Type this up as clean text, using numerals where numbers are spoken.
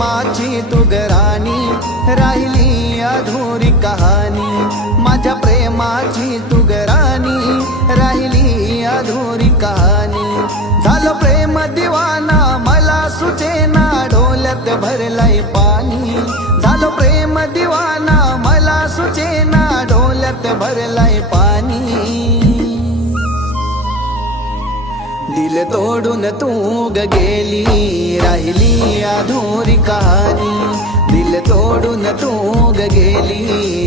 प्रेमाची तू राणी, राहिली अधुरी कहाणी। माझ्या प्रेमाची तू राणी, राहिली अधुरी कहाणी। झालं प्रेम दिवाना मला सुचेना, डोल्यात भरलाय पाणी। झालं प्रेम दिवाना मला सुचेना, डोल्यात भरलाय पाणी। दिल तोडून तू गेली, राहिली अधुरी कहाणी। दिल तोडून तू गेली,